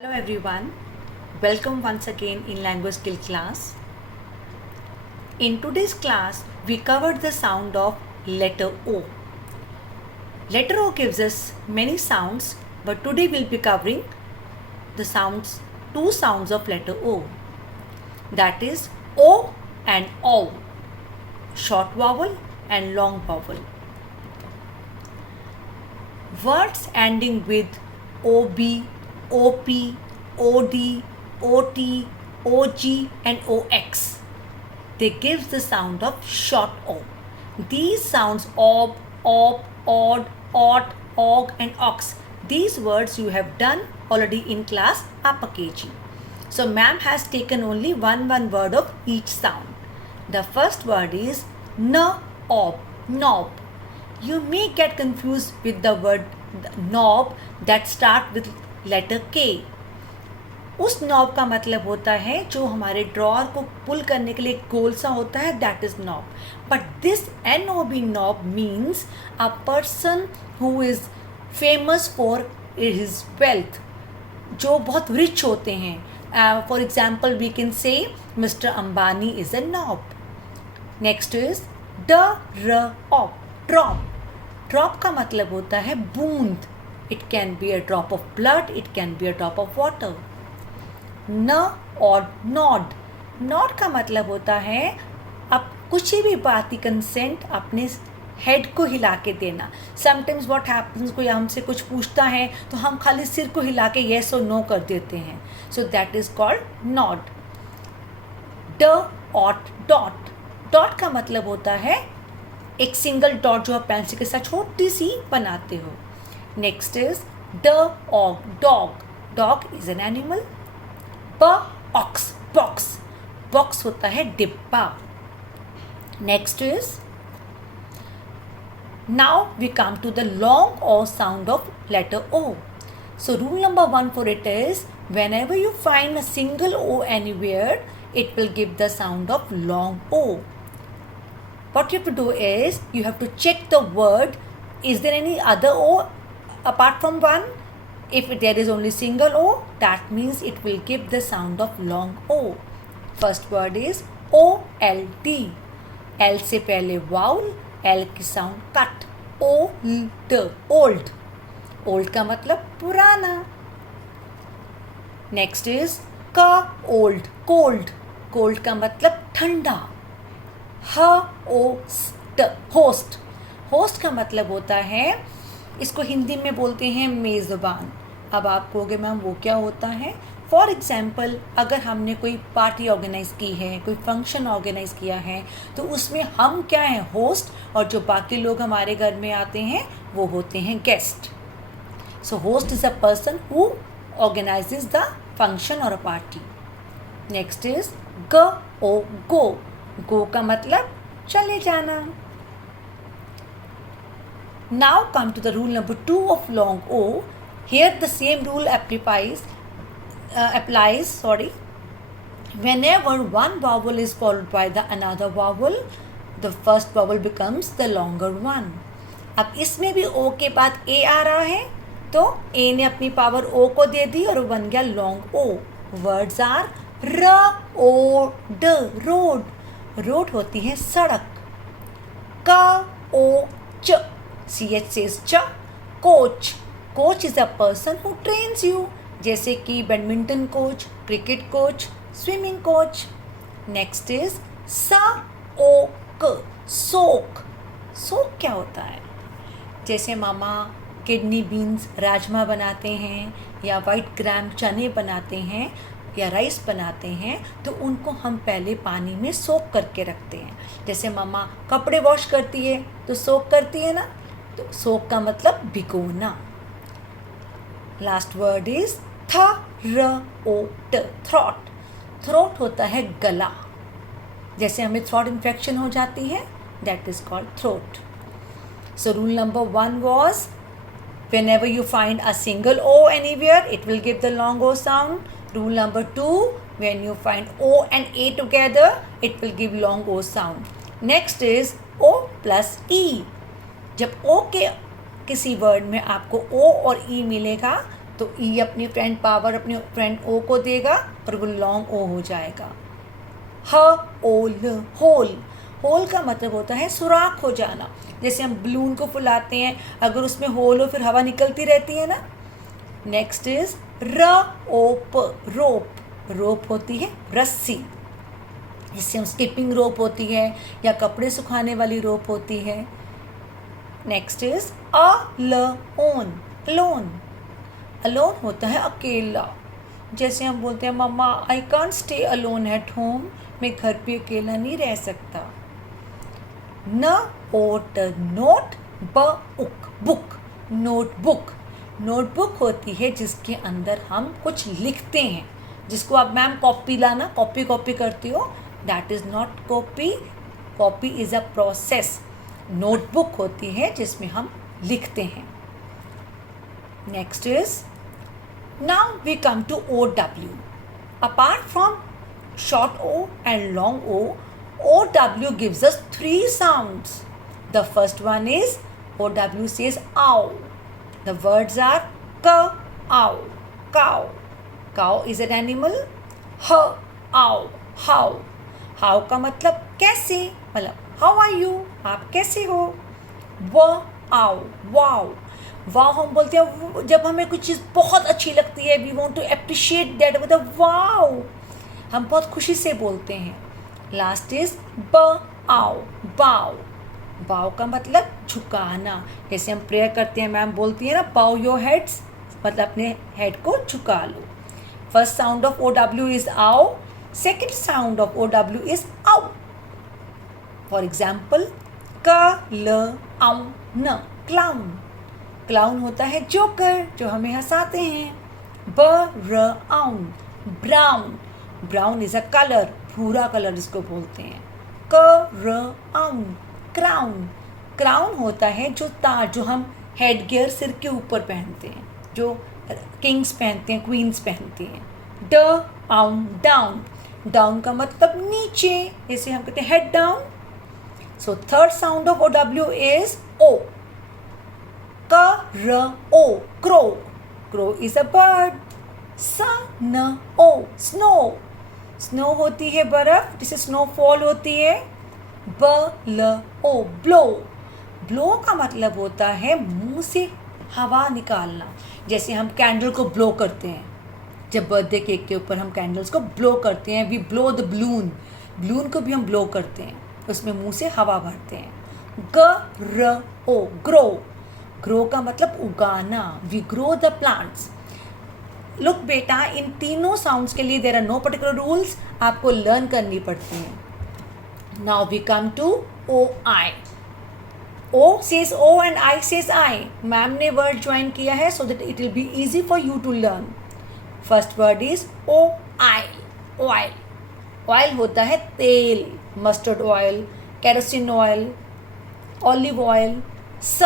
Hello everyone, welcome once again in language skill class. In today's class, we covered the sound of letter O. Letter O gives us many sounds, but today we'll be covering two sounds of letter O. That is O and O, short vowel and long vowel. Words ending with OB, OP, OD, OT, OG and OX. They give the sound of short O. These sounds ob, odd, og and ox. These words you have done already in class upper KG. So ma'am has taken only one word of each sound. The first word is n-ob, knob. You may get confused with the word knob that start with letter K. उस knob का मतलब होता है जो हमारे drawer को पुल करने के लिए एक गोल सा होता है, that is nob. But this NOB nob means a person who is famous for his wealth, जो बहुत रिच होते हैं. For example we can say mister Ambani is a nob. Next is drop. Drop का मतलब होता है बूंद. It can be a drop of blood, it can be a drop of water. न और नॉड. नॉड का मतलब होता है अब कुछ भी बात की कंसेंट अपने हेड को हिला के देना. समटाइम्स व्हाट हैपन्स, कोई हमसे कुछ पूछता है तो हम खाली सिर को हिला के येस और नो कर देते हैं. So that is called nod. Dot. Dot का मतलब होता है एक सिंगल डॉट जो आप पेंसिल के साथ छोटी सी बनाते हो. Next is dog. Dog is an animal. Box. Box होता है डिब्बा. Next is, now we come to the long O sound of letter O. So rule number 1 for it is, whenever you find a single O anywhere, it will give the sound of long O. What you have to do is, you have to check the word, is there any other O apart from one? If there is only single O, that means it will give the sound of long O. First word is OLD. L से पहले vowel, L की sound cut. Old. Old का मतलब पुराना. Next is cold. Cold का मतलब ठंडा. Host का मतलब होता है, इसको हिंदी में बोलते हैं मेज़बान. अब आप कहोगे मैम वो क्या होता है? फॉर एग्ज़ाम्पल, अगर हमने कोई पार्टी ऑर्गेनाइज़ की है, कोई फंक्शन ऑर्गेनाइज़ किया है, तो उसमें हम क्या हैं? होस्ट. और जो बाकी लोग हमारे घर में आते हैं वो होते हैं guest. So host is a person who organizes the function और a party. Next is go का मतलब चले जाना. Now come to the rule number 2 of long O. Here the same rule applies. Whenever one vowel is followed by the another vowel, the first vowel becomes the longer one. अब इसमें भी O के बाद A आ रहा है, तो A ने अपनी पावर O को दे दी और बन गया long O. Words are road. Road होती है सड़क. Coach. CH says ch. Coach is a person who trains you. जैसे कि badminton coach, cricket coach, swimming coach. Next is soak क्या होता है? जैसे मामा किडनी बीन्स राजमा बनाते हैं, या वाइट ग्राम चने बनाते हैं, या राइस बनाते हैं, तो उनको हम पहले पानी में सोक करके रखते हैं. जैसे मामा कपड़े वॉश करती है तो सोक करती है ना, तो सोक का मतलब भिगोना. लास्ट वर्ड इज थ्रोट होता है गला. जैसे हमें थ्रोट इन्फेक्शन हो जाती है, that is called throat. So rule number 1 was, whenever you find a single O anywhere, it will give the long O sound. Rule number 2, when you find O and A together, it will give long O sound. Next is O plus E. जब O के किसी word में आपको O और E मिलेगा तो ई अपनी front power अपनी फ्रंट ओ को देगा और वो लॉन्ग ओ हो जाएगा। ह ओ ल होल, होल का मतलब होता है सुराख हो जाना। जैसे हम बलून को फुलाते हैं, अगर उसमें होल हो फिर हवा निकलती रहती है ना। नेक्स्ट इज र ओ प रोप, रोप होती है रस्सी, जिससे हम स्किपिंग रोप होती है या कपड़े सुखाने वाली रोप होती है। नेक्स्ट इज अ ल ओन, अलोन, अलोन होता है अकेला। जैसे हम बोलते हैं mama I can't stay alone at home, मैं घर पे अकेला नहीं रह सकता। न ओट नोट ब उक बुक, नोटबुक, नोटबुक होती है जिसके अंदर हम कुछ लिखते हैं, जिसको आप मैम कॉपी लाना, कॉपी करती हो, that is not copy, copy is a process. Notebook होती है जिसमें हम लिखते हैं। Next is now we come to OW. Apart from short O and long O, OW gives us three sounds. The first one is OW says ow. The words are k, ow, cow. Cow is an animal. H, ow, how. How का मतलब कैसे, मतलब how are you, आप कैसे हो। W, ow, wow. वाह हम बोलते हैं जब हमें कुछ चीज़ बहुत अच्छी लगती है, we want to appreciate that, मतलब वाओ, हम बहुत खुशी से बोलते हैं। लास्ट इज ब आओ, बाव, बाव का मतलब झुकाना। जैसे हम प्रेयर करते हैं, मैम बोलती है ना बाव योर हेड्स, मतलब अपने हेड को झुका लो। First sound of OW is आओ, second sound of OW is आउ। फॉर एग्जाम्पल क ल आउ न, क्लाउन, क्लाउन होता है जोकर, जो हमें हंसाते हैं। ब र आउन, brown, brown is a colour, भूरा कलर जिसको बोलते हैं। क र आउन, क्राउन, क्राउन होता है जो ताज, जो हम हेड गियर सिर के ऊपर पहनते हैं, जो किंग्स पहनते हैं, क्वींस पहनती हैं। ड आउन, डाउन, डाउन का मतलब नीचे, जैसे हम कहते हैं head down. So third sound of OW is ओ, क र ओ, crow, crow is a bird. स न ओ, स्नो, स्नो होती है बर्फ, जिसे स्नोफॉल होती है। ब ल ओ, ब्लो, ब्लो का मतलब होता है मुंह से हवा निकालना। जैसे हम कैंडल को ब्लो करते हैं, जब बर्थडे केक के ऊपर हम कैंडल्स को ब्लो करते हैं, we blow the balloon, balloon को भी हम ब्लो करते हैं, उसमें मुंह से हवा भरते हैं। ग र ओ, ग्रो, ग्रो का मतलब उगाना, we grow the plants. Look बेटा, इन तीनों साउंड्स के लिए there are no particular rules, आपको लर्न करनी पड़ती हैं। Now we come to O I. O says O and I says I. Ma'am ने वर्ड ज्वाइन किया है so that it will be easy for you to learn. First word is O I, oil, oil होता है तेल, mustard oil, kerosene oil, olive oil. स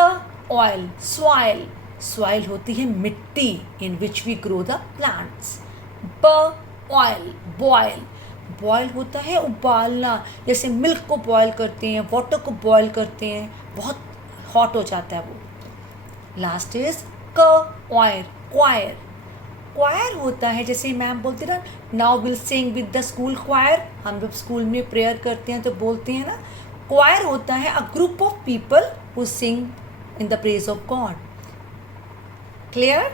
oil, soil, soil होती है मिट्टी in which we grow the plants. ब oil, boil, boil होता है उबालना, जैसे मिल्क को बॉयल करते हैं, वाटर को बॉयल करते हैं, बहुत हॉट हो जाता है वो। लास्ट इज क ऑयर, क्वायर, क्वायर होता है जैसे मैम बोलती ना now will sing with the school choir, हम जब स्कूल में प्रेयर करते हैं तो बोलते हैं ना, क्वायर होता है a group of people who sing in the praise of God. Clear?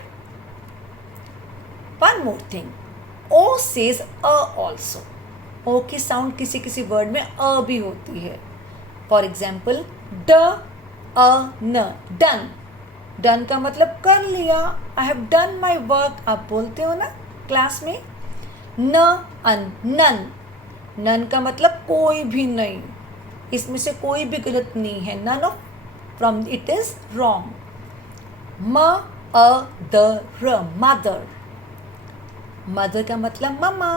One more thing. O says a also. O की साउंड किसी किसी वर्ड में अ भी होती है। फॉर एग्जाम्पल ड अ न, डन, डन का मतलब कर लिया, I have done my work, आप बोलते हो ना क्लास में। न अन, नन, नन का मतलब कोई भी नहीं, इसमें से कोई भी गलत नहीं है, none of from it is wrong. म अ द र, मदर, मदर का मतलब मम्मा।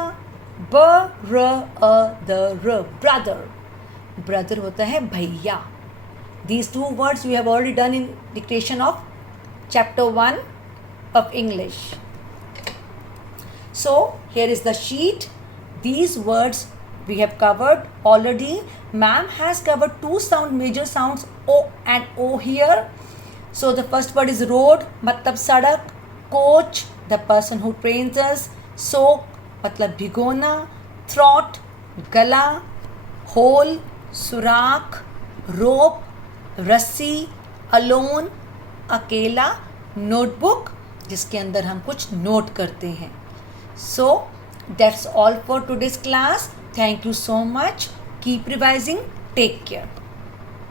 ब र अ द र, ब्रदर, ब्रदर होता है भैया। These two words we have already done in dictation of chapter 1 of English. So here is the sheet. These words we have covered already. Ma'am has covered two major sounds O and O here. So the first word is road, मतलब सड़क, coach, the person who trains us, soak मतलब भिगोना, throat गला, whole सुराख, रोप रस्सी, alone अकेला, notebook जिसके अंदर हम कुछ नोट करते हैं. So that's all for today's class. Thank you so much. Keep revising. Take care.